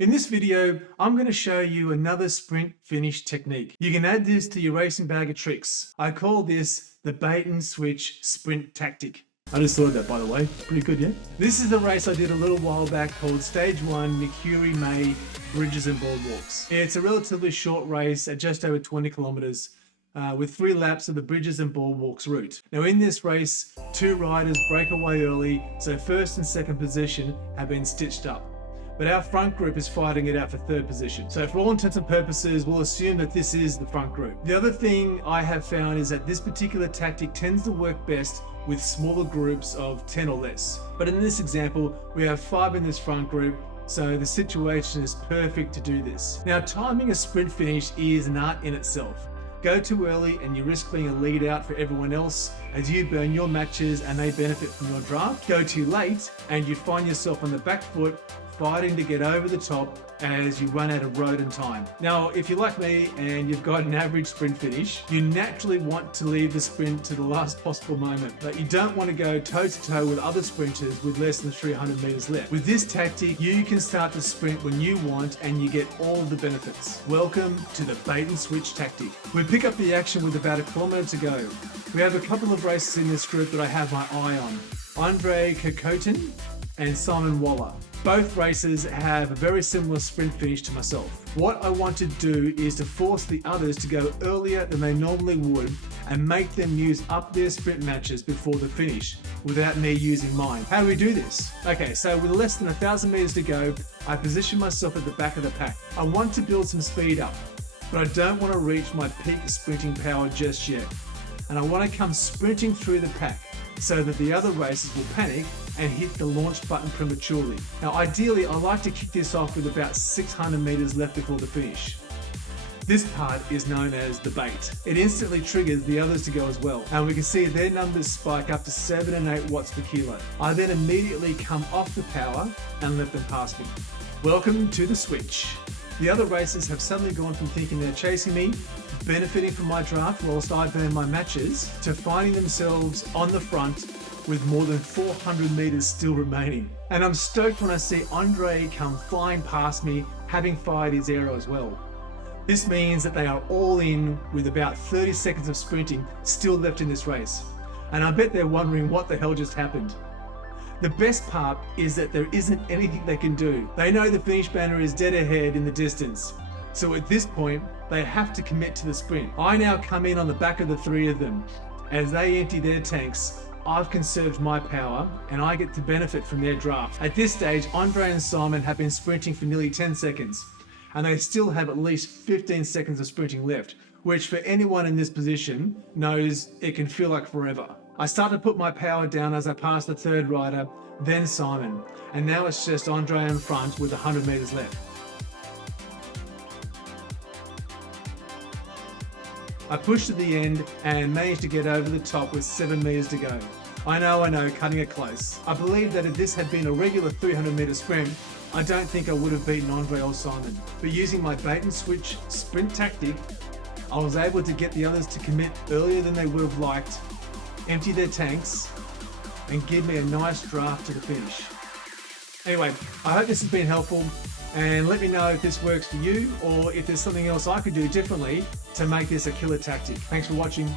In this video, I'm going to show you another sprint finish technique. You can add this to your racing bag of tricks. I call this the bait and switch sprint tactic. I just thought of that, by the way. Pretty good, yeah? This is the race I did a little while back called Stage 1 Mercury May Bridges and Boardwalks. It's a relatively short race at just over 20 kilometers. With 3 laps of the Bridges and Boardwalks route. Now in this race, 2 riders break away early, so first and second position have been stitched up. But our front group is fighting it out for 3rd position. So for all intents and purposes, we'll assume that this is the front group. The other thing I have found is that this particular tactic tends to work best with smaller groups of 10 or less. But in this example, we have 5 in this front group, so the situation is perfect to do this. Now, timing a sprint finish is an art in itself. Go too early and you risk being a lead out for everyone else as you burn your matches and they benefit from your draft. Go too late and you find yourself on the back foot fighting to get over the top as you run out of road and time. Now, if you're like me and you've got an average sprint finish, you naturally want to leave the sprint to the last possible moment, but you don't want to go toe to toe with other sprinters with less than 300 meters left. With this tactic, you can start the sprint when you want and you get all the benefits. Welcome to the bait and switch tactic. We pick up the action with about 1 kilometer to go. We have a couple of races in this group that I have my eye on. Andre Krake and Simon Waller. Both races have a very similar sprint finish to myself. What I want to do is to force the others to go earlier than they normally would and make them use up their sprint matches before the finish without me using mine. How do we do this? Okay, so with less than 1,000 meters to go, I position myself at the back of the pack. I want to build some speed up, but I don't want to reach my peak sprinting power just yet. And I want to come sprinting through the pack so that the other racers will panic and hit the launch button prematurely. Now ideally, I like to kick this off with about 600 meters left before the finish. This part is known as the bait. It instantly triggers the others to go as well, and we can see their numbers spike up to 7 and 8 watts per kilo. I then immediately come off the power and let them pass me. Welcome to the switch. The other racers have suddenly gone from thinking they're chasing me, benefiting from my draft whilst I burn my matches, to finding themselves on the front with more than 400 meters still remaining. And I'm stoked when I see Andre come flying past me, having fired his arrow as well. This means that they are all in with about 30 seconds of sprinting still left in this race. And I bet they're wondering what the hell just happened. The best part is that there isn't anything they can do. They know the finish banner is dead ahead in the distance. So at this point, they have to commit to the sprint. I now come in on the back of the 3 of them. As they empty their tanks, I've conserved my power and I get to benefit from their draft. At this stage, Andre and Simon have been sprinting for nearly 10 seconds and they still have at least 15 seconds of sprinting left, which for anyone in this position knows it can feel like forever. I start to put my power down as I pass the 3rd rider, then Simon, and now it's just Andre in front with 100 meters left. I pushed to the end and managed to get over the top with 7 meters to go. I know, cutting it close. I believe that if this had been a regular 300 meter sprint, I don't think I would have beaten Andre or Simon. But using my bait and switch sprint tactic, I was able to get the others to commit earlier than they would have liked, empty their tanks, and give me a nice draft to the finish. Anyway, I hope this has been helpful, and let me know if this works for you or if there's something else I could do differently to make this a killer tactic. Thanks for watching.